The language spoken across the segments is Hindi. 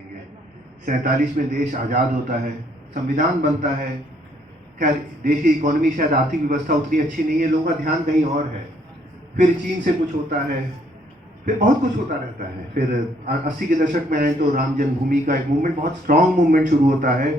47 में देश आज़ाद होता है, संविधान बनता है। खैर देश की इकोनॉमी शायद आर्थिक व्यवस्था उतनी अच्छी नहीं है, लोगों का ध्यान कहीं और है। फिर चीन से कुछ होता है, फिर बहुत कुछ होता रहता है। फिर 80 के दशक में आए तो राम जन्मभूमि का एक मूवमेंट, बहुत स्ट्रांग मूवमेंट शुरू होता है।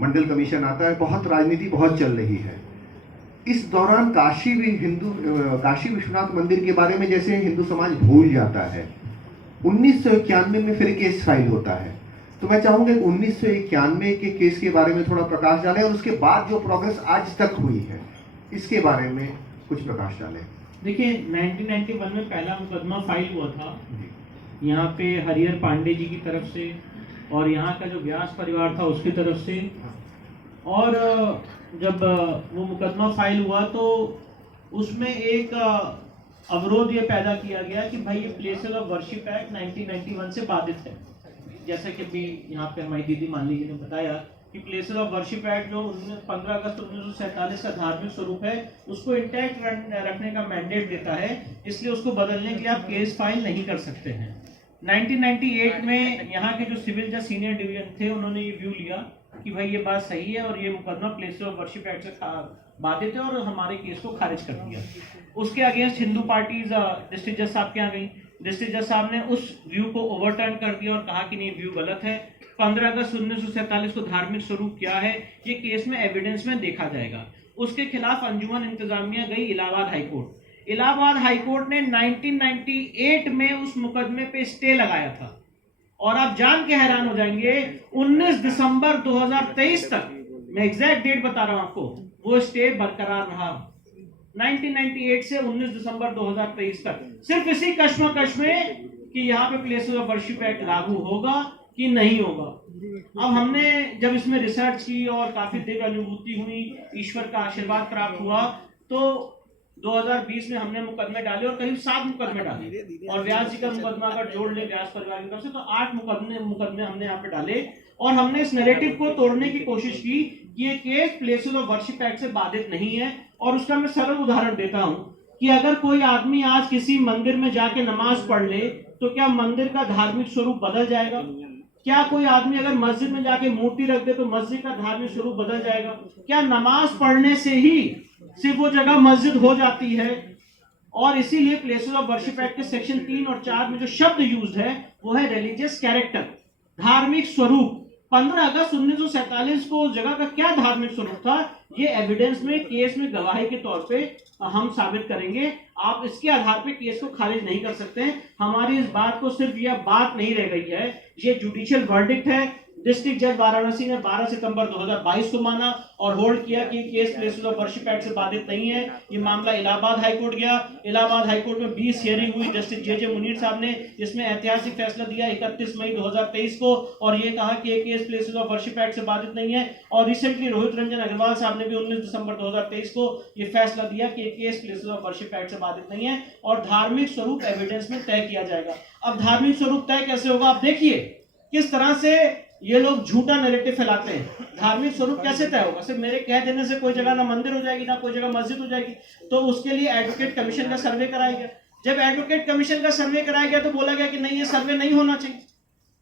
मंडल कमीशन आता है, बहुत राजनीति बहुत चल रही है। इस दौरान काशी विश्वनाथ मंदिर के बारे में जैसे हिंदू समाज भूल जाता है। 1991 में फिर केस फाइल होता है। तो मैं चाहूंगा कि 1991 के केस के बारे में थोड़ा प्रकाश डालें और उसके बाद जो प्रोग्रेस आज तक हुई है इसके बारे में कुछ प्रकाश डालें। देखिए 1991 में पहला मुकदमा फाइल हुआ था यहाँ पे हरिहर पांडे जी की तरफ से और यहाँ का जो व्यास परिवार था उसकी तरफ से। और जब वो मुकदमा फाइल हुआ तो उसमें एक अवरोध ये पैदा किया गया कि भाई ये प्लेसेस ऑफ वर्शिप एक्ट 1991 से बाधित है। जैसा कि अभी यहाँ पे हमारी दीदी मान लीजिए ने बताया कि प्लेसेस ऑफ वर्शिप एक्ट जो 15 अगस्त 1947 का धार्मिक स्वरूप है उसको इंटैक्ट रखने का मैंडेट देता है, इसलिए उसको बदलने के लिए आप केस फाइल नहीं कर सकते हैं। 1998 में यहाँ के जो सिविल जज सीनियर डिवीजन थे उन्होंने ये व्यू लिया कि भाई ये बात सही है और ये मुकदमा प्लेसेस ऑफ वर्शिप एक्ट से बाधित है और हमारे केस को खारिज कर दिया। उसके अगेंस्ट हिंदू पार्टीज डिस्ट्रिक्ट जज साहब के यहाँ गई। डिस्ट्रिक्ट जज साहब ने उस व्यू को ओवरटर्न कर दिया और कहा कि नहीं व्यू गलत है। 15 अगस्त 1947 को धार्मिक स्वरूप क्या है ये केस में एविडेंस में देखा जाएगा। उसके खिलाफ अंजुमन इंतजामिया गई इलाहाबाद हाईकोर्ट। इलाहाबाद हाईकोर्ट ने 1998 में उस मुकदमे पे स्टे लगाया था और आप जान के हैरान हो जाएंगे 19 दिसंबर 2023 तक, मैं एग्जैक्ट डेट बता रहा हूं आपको, वो स्टे बरकरार रहा। 1998 से 19 दिसंबर 2023 तक सिर्फ इसी कश्मकश में कि यहाँ पे प्लेसेस ऑफ वर्शिप एक्ट लागू होगा कि नहीं होगा। अब हमने जब इसमें रिसर्च की और काफी दिव्य अनुभूति हुई, ईश्वर का आशीर्वाद प्राप्त हुआ, तो 2020 में हमने मुकदमे डाले और करीब 7 मुकदमे डाले और व्यास जी का मुकदमा अगर जोड़ ले व्यास परिवार की तरफ से तो 8 मुकदमे हमने यहाँ पे डाले और हमने इस नैरेटिव को तोड़ने की कोशिश की कि ये case places of worship act से बाधित नहीं है। और उसका मैं सरल उदाहरण देता हूं कि अगर कोई आदमी आज किसी मंदिर में जाके नमाज पढ़ ले तो क्या मंदिर का धार्मिक स्वरूप बदल जाएगा? क्या कोई आदमी अगर मस्जिद में जाके मूर्ति रख दे तो मस्जिद का धार्मिक स्वरूप बदल जाएगा? क्या नमाज पढ़ने से ही सिर्फ वो जगह मस्जिद हो जाती है? और इसीलिए प्लेसेस ऑफ वर्शिप एक्ट के सेक्शन 3 और 4 में जो शब्द यूज है वो है रिलीजियस कैरेक्टर, धार्मिक स्वरूप। 15 अगस्त 1947 को उस जगह का क्या धार्मिक स्वरूप था ये एविडेंस में केस में गवाही के तौर पे हम साबित करेंगे। आप इसके आधार पे केस को खारिज नहीं कर सकते हैं। हमारी इस बात को सिर्फ यह बात नहीं रह गई है, ये जुडिशियल वर्डिक्ट है। डिस्ट्रिक्ट जज वाराणसी ने 12 सितंबर 2022 को माना और होल्ड किया कि case places of worship act से बाधित नहीं है। ये मामला इलाहाबाद हाईकोर्ट गया। इलाहाबाद हाईकोर्ट में 20 हियरिंग हुई। जस्टिस जे मुनीर साहब ने इसमें ऐतिहासिक फैसला दिया 31 मई 2023 को और ये कहा कि ये case places of worship act से बाधित नहीं है। और रिसेंटली रोहित रंजन अग्रवाल साहब ने भी 19 दिसंबर 2023 को ये फैसला दिया कि ये case places of worship act से बाधित नहीं है और धार्मिक स्वरूप एविडेंस में तय किया जाएगा। अब धार्मिक स्वरूप तय कैसे होगा? आप देखिए किस तरह से ये लोग झूठा नैरेटिव फैलाते हैं। धार्मिक स्वरूप कैसे तय होगा? सिर्फ मेरे कह देने से कोई जगह ना मंदिर हो जाएगी ना कोई जगह मस्जिद हो जाएगी। तो उसके लिए एडवोकेट कमीशन का सर्वे कराया गया। जब एडवोकेट कमीशन का सर्वे कराया गया तो बोला गया कि नहीं ये सर्वे नहीं होना चाहिए,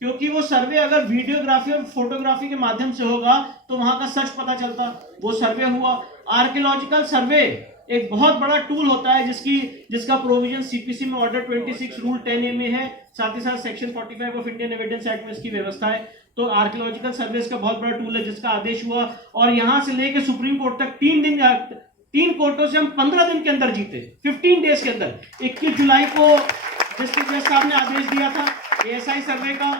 क्योंकि वो सर्वे अगर वीडियोग्राफी और फोटोग्राफी के माध्यम से होगा तो वहां का सच पता चलता। वो सर्वे हुआ। आर्कियोलॉजिकल सर्वे एक बहुत बड़ा टूल होता है जिसका प्रोविजन सीपीसी में ऑर्डर 26 रूल 10A में है, साथ ही साथ section 45 of Indian evidence act में इसकी व्यवस्था है। तो आर्कियोलॉजिकल सर्वे का बहुत बड़ा टूल है जिसका आदेश हुआ और यहां से लेकर सुप्रीम कोर्ट तक 3 कोर्टों से हम 15 दिन के अंदर जीते, 15 डेज के अंदर। 21 जुलाई को डिस्ट्रिक्ट जज साहब ने आदेश दिया था एएसआई सर्वे का।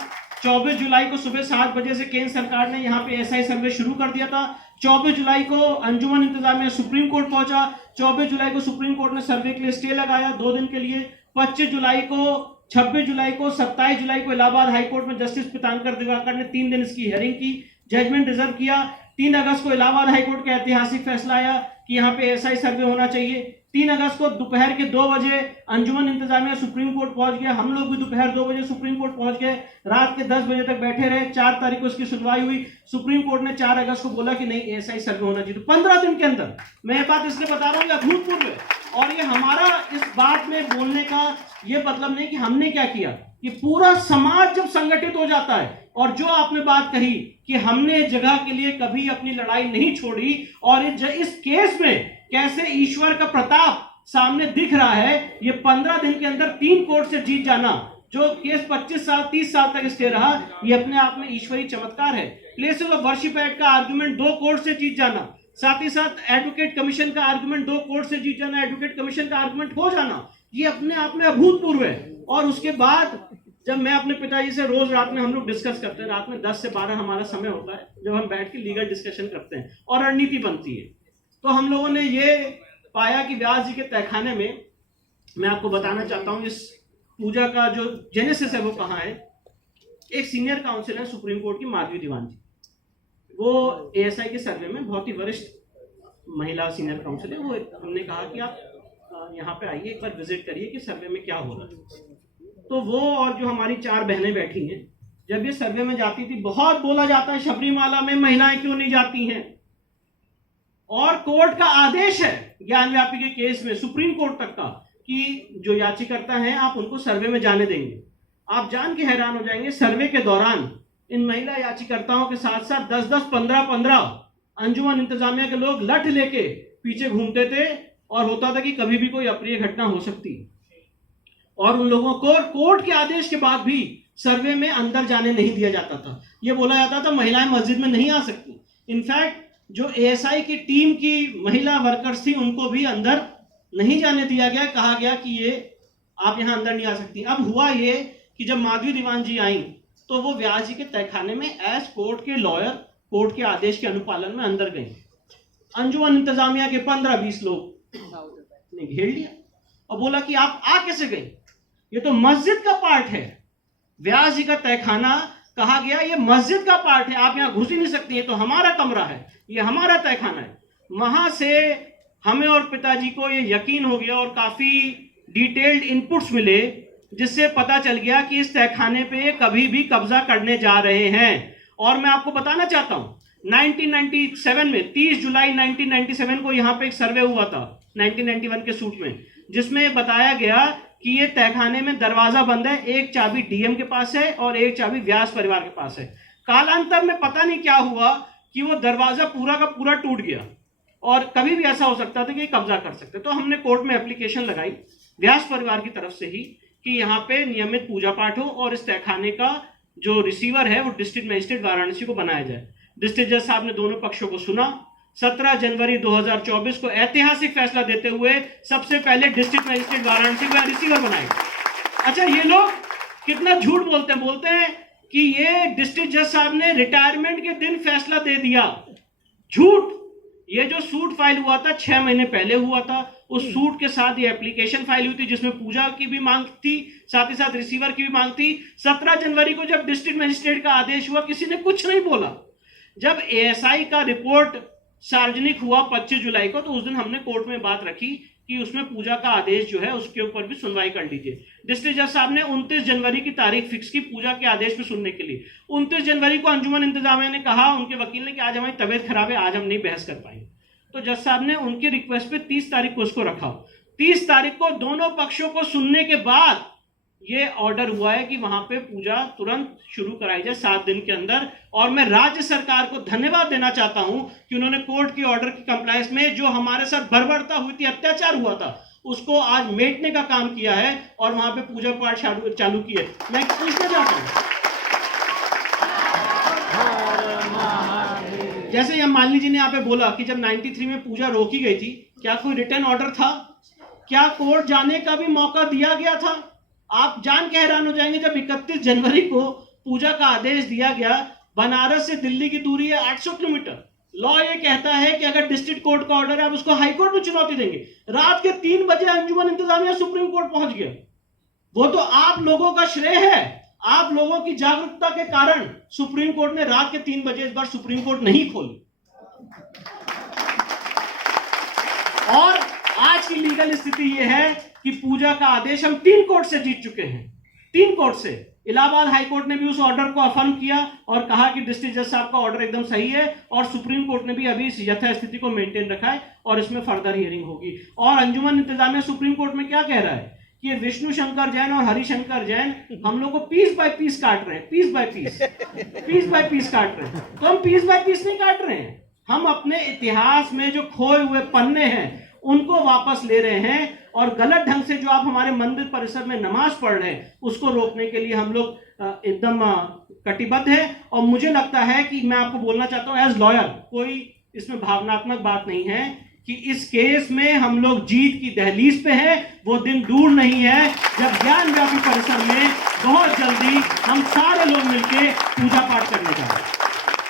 24 जुलाई को सुबह 7 बजे से केंद्र सरकार ने यहाँ पे एएसआई सर्वे शुरू कर दिया था। 24 जुलाई को अंजुमन इंतजामिया सुप्रीम कोर्ट पहुंचा। 24 जुलाई को सुप्रीम कोर्ट ने सर्वे के लिए स्टे लगाया 2 दिन के लिए। 25 जुलाई को, 26 जुलाई को, 27 जुलाई को इलाहाबाद हाईकोर्ट में जस्टिस पीतांबर दिवाकर ने 3 दिन इसकी हियरिंग की, जजमेंट रिजर्व किया। 3 अगस्त को इलाहाबाद हाईकोर्ट का ऐतिहासिक फैसला आया कि यहाँ पे एएसआई सर्वे होना चाहिए। 3 अगस्त को दोपहर के 2 बजे अंजुमन इंतजामिया सुप्रीम कोर्ट पहुंच गया। हम लोग भी दोपहर 2 बजे सुप्रीम कोर्ट पहुंच गए। रात के 10 बजे तक बैठे रहे। 4 तारीख को इसकी सुनवाई हुई। सुप्रीम कोर्ट ने 4 अगस्त को बोला कि नहीं एएसआई सर्वे होना चाहिए। तो 15 दिन के अंदर, मैं ये बात इसलिए बता रहा हूँ अभूतपूर्व है। और ये हमारा इस बात में बोलने का ये मतलब नहीं कि हमने क्या किया, ये पूरा समाज जब संगठित हो जाता है, और जो आपने बात कही कि हमने जगह के लिए कभी अपनी लड़ाई नहीं छोड़ी, और इस केस में कैसे ईश्वर का प्रताप सामने दिख रहा है, ये 15 दिन के अंदर 3 कोर्ट से जीत जाना, जो केस 25 साल 30 साल तक स्टे रहा, ये अपने आप में ईश्वरीय चमत्कार है। प्लेसेस ऑफ वर्शिप एक्ट का आर्गुमेंट 2 कोर्ट से जीत जाना, साथ ही साथ एडवोकेट कमीशन का आर्गुमेंट 2 कोर्ट से जीत जाना, एडवोकेट कमीशन का आर्गुमेंट हो जाना, ये अपने आप में अभूतपूर्व है। और उसके बाद जब मैं अपने पिताजी से रोज रात में हम लोग डिस्कस करते हैं, रात में 10 से 12 हमारा समय होता है जब हम बैठ के लीगल डिस्कशन करते हैं और रणनीति बनती है, तो हम लोगों ने ये पाया कि व्यास जी के तहखाने में, मैं आपको बताना चाहता हूँ इस पूजा का जो जेनेसिस है वो कहाँ है। एक सीनियर काउंसिल है सुप्रीम कोर्ट की, माधवी दीवान जी, वो एएसआई के सर्वे में बहुत ही वरिष्ठ महिला सीनियर काउंसिल है। वो हमने कहा कि आप यहाँ पे आइए, एक बार विजिट करिए कि सर्वे में क्या हो रहा है। तो वो और जो हमारी 4 बहनें बैठी हैं, जब ये सर्वे में जाती थी, बहुत बोला जाता है शबरीमाला में महिलाएं क्यों नहीं जाती हैं, और कोर्ट का आदेश है ज्ञानव्यापी के केस में सुप्रीम कोर्ट तक का कि जो याचिकाकर्ता हैं आप उनको सर्वे में जाने देंगे। आप जान के हैरान हो जाएंगे, सर्वे के दौरान इन महिला याचिकाकर्ताओं के साथ साथ 10-10, 15-15 अंजुमन इंतजामिया के लोग लठ लेके पीछे घूमते थे, और होता था कि कभी भी कोई अप्रिय घटना हो सकती, और उन लोगों को कोर्ट के आदेश के बाद भी सर्वे में अंदर जाने नहीं दिया जाता था। ये बोला जाता था महिलाएं मस्जिद में नहीं आ सकती। इनफैक्ट जो एएसआई की टीम की महिला वर्कर्स थी उनको भी अंदर नहीं जाने दिया गया, कहा गया कि ये आप यहां अंदर नहीं आ सकती। अब हुआ ये कि जब माधवी दीवान जी आई तो वो व्यास जी के तहखाने में एज कोर्ट के लॉयर कोर्ट के आदेश के अनुपालन में अंदर गई। अंजुमन इंतजामिया के 15-20 लोग ने घेर लिया और बोला कि आप आ कैसे गए, ये तो मस्जिद का पार्ट है। व्यास जी का तहखाना, कहा गया ये मस्जिद का पार्ट है, आप यहां घुस ही नहीं सकती, ये तो हमारा कमरा है, ये हमारा तहखाना है। वहां से हमें और पिताजी को ये यकीन हो गया और काफी डिटेल्ड इनपुट्स मिले, जिससे पता चल गया कि इस तहखाने पे कभी भी कब्जा करने जा रहे हैं। और मैं आपको बताना चाहता हूं 1997 में 30 जुलाई 1997 को यहां पे एक सर्वे हुआ था 1991 के सूट में, जिसमें बताया गया कि ये तहखाने में दरवाजा बंद है, एक चाबी डीएम के पास है और एक चाबी व्यास परिवार के पास है। कालांतर में पता नहीं क्या हुआ कि वो दरवाजा पूरा का पूरा टूट गया, और कभी भी ऐसा हो सकता था कि कब्जा कर सकते। तो हमने कोर्ट में एप्लीकेशन लगाई व्यास परिवार की तरफ से ही कि यहाँ पे नियमित पूजा पाठ हो और इस तहखाने का जो रिसीवर है वो डिस्ट्रिक्ट मजिस्ट्रेट वाराणसी को बनाया जाए। डिस्ट्रिक्ट जज साहब ने दोनों पक्षों को सुना। 17 जनवरी 2024 को ऐतिहासिक फैसला देते हुए सबसे पहले डिस्ट्रिक्ट मजिस्ट्रेट वाराणसी को रिसीवर बनाए। अच्छा, ये लोग कितना झूठ बोलते हैं कि ये डिस्ट्रिक्ट जज साहब ने रिटायरमेंट के दिन फैसला दे दिया। झूठ। ये जो सूट फाइल हुआ था 6 महीने पहले हुआ था, उस सूट के साथ ये एप्लीकेशन फाइल हुई थी जिसमें पूजा की भी मांग थी, साथ ही साथ रिसीवर की भी मांग थी। 17 जनवरी को जब डिस्ट्रिक्ट मजिस्ट्रेट का आदेश हुआ, किसी ने कुछ नहीं बोला। जब एएसआई का रिपोर्ट सार्वजनिक हुआ 25 जुलाई को, तो उस दिन हमने कोर्ट में बात रखी कि उसमें पूजा का आदेश जो है उसके ऊपर भी सुनवाई कर लीजिए। डिस्ट्रिक्ट जज साहब ने 29 जनवरी की तारीख फिक्स की पूजा के आदेश पे सुनने के लिए। 29 जनवरी को अंजुमन इंतजामिया ने कहा, उनके वकील ने, कि आज हमारी तबीयत खराब है, आज हम नहीं बहस कर पाएंगे। तो जज साहब ने उनकी रिक्वेस्ट पे 30 तारीख को उसको रखा। 30 तारीख को दोनों पक्षों को सुनने के बाद ये ऑर्डर हुआ है कि वहां पे पूजा तुरंत शुरू कराई जाए 7 दिन के अंदर। और मैं राज्य सरकार को धन्यवाद देना चाहता हूं कि उन्होंने कोर्ट की ऑर्डर की कंप्लायंस में जो हमारे साथ बर्बरता हुई थी, अत्याचार हुआ था, उसको आज मेटने का काम किया है और वहां पे पूजा पाठ चालू की है। मैं पूछना चाहता हूं, जैसे यह मालिनी जी ने यहाँ पे बोला कि जब 93 में पूजा रोकी गई थी, क्या कोई रिटर्न ऑर्डर था? क्या कोर्ट जाने का भी मौका दिया गया था? आप जान के हैरान हो जाएंगे, जब 31 जनवरी को पूजा का आदेश दिया गया, बनारस से दिल्ली की दूरी है 800 किलोमीटर। लॉ ये कहता है कि अगर डिस्ट्रिक्ट कोर्ट का ऑर्डर है आप उसको हाई कोर्ट में चुनौती देंगे। रात के 3 बजे अंजुमन इंतजामिया सुप्रीम कोर्ट पहुंच गया। वो तो आप लोगों का श्रेय है, आप लोगों की जागरूकता के कारण सुप्रीम कोर्ट ने रात के 3 बजे इस बार सुप्रीम कोर्ट नहीं खोली। और आज की लीगल स्थिति यह है कि पूजा का आदेश हम 3 कोर्ट से जीत चुके हैं। 3 कोर्ट से। इलाहाबाद हाई कोर्ट ने भी उस ऑर्डर को अफर्म किया और कहा कि डिस्ट्रिक्ट जज साहब का ऑर्डर एकदम सही है, और सुप्रीम कोर्ट ने भी अभी इस यथास्थिति को मेंटेन रखा है और इसमें फर्दर हियरिंग होगी। और अंजुमन इंतजामिया सुप्रीम कोर्ट में क्या कह रहा है कि विष्णु शंकर जैन और हरिशंकर जैन हम लोग को पीस बाय पीस काट रहे हैं, पीस बाय पीस काट रहे हैं। तो हम पीस बाय पीस नहीं काट रहे हैं, हम अपने इतिहास में जो खोए हुए पन्ने हैं उनको वापस ले रहे हैं, और गलत ढंग से जो आप हमारे मंदिर परिसर में नमाज पढ़ रहे हैं उसको रोकने के लिए हम लोग एकदम कटिबद्ध है। और मुझे लगता है कि मैं आपको बोलना चाहता हूं एज लॉयर, कोई इसमें भावनात्मक बात नहीं है कि इस केस में हम लोग जीत की दहलीज पे हैं। वो दिन दूर नहीं है जब ज्ञानव्यापी परिसर में बहुत जल्दी हम सारे लोग मिलकर पूजा पाठ करने जा रहे हैं।